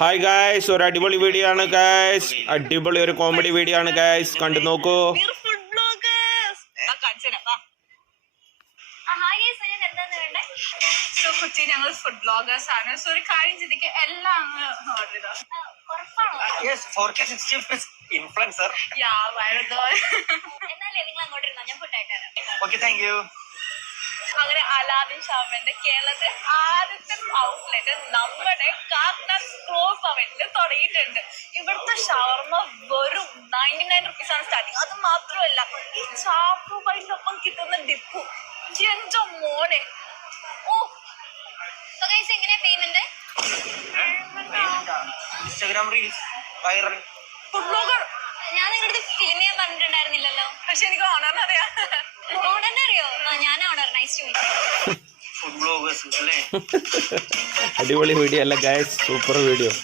Hi guys, ഒരു അടിപൊളി video ആണ് ഗായ്സ്. അടിപൊളി ഒരു കോമഡി വീഡിയോ ആണ് ഗായ്സ്, കണ്ടു നോക്കൂ. കൊച്ചി ഞങ്ങൾ ഫുഡ് ബ്ലോഗേഴ്സ് ആണ്. സോ ഒരു കാര്യം ചെയ്തിട്ട് എല്ലാം അങ്ങ് ഓർഡർ ചെയ്തോ. അങ്ങനെ അലാദിൻ ഷാമന്റെ കേരളത്തിലെ ആദ്യത്തെ ഔട്ട്ലെറ്റ് നമ്മുടെ കാർണർ ക്ലോസ് അവനിൽ തുടങ്ങിയിട്ടുണ്ട്. ഇവിടുത്തെ ഷവർമ വെറും 99 റുപ്പീസാണ് സ്റ്റാർട്ടിങ്. അത് മാത്രമല്ല, ഈ ചാപ്പുബൈനൊപ്പം കിട്ടുന്ന ഡിപ്പു എന്റെ മോനെ. ഓ എങ്ങനെ payment? Instagram reels viral food blogger. ഞാൻ നിങ്ങളുടെ ഫിലിം ചെയ്യാൻ പറഞ്ഞിട്ടുണ്ടായിരുന്നില്ലല്ലോ. പക്ഷെ എനിക്ക് ഓണറിനെ അറിയാം. ഓണറിനെ അറിയോ? ഞാൻ owner. Nice to meet. Food bloggers അല്ലേ? അടിപൊളി വീഡിയോ അല്ല ഗായ്സ്, സൂപ്പർ വീഡിയോ.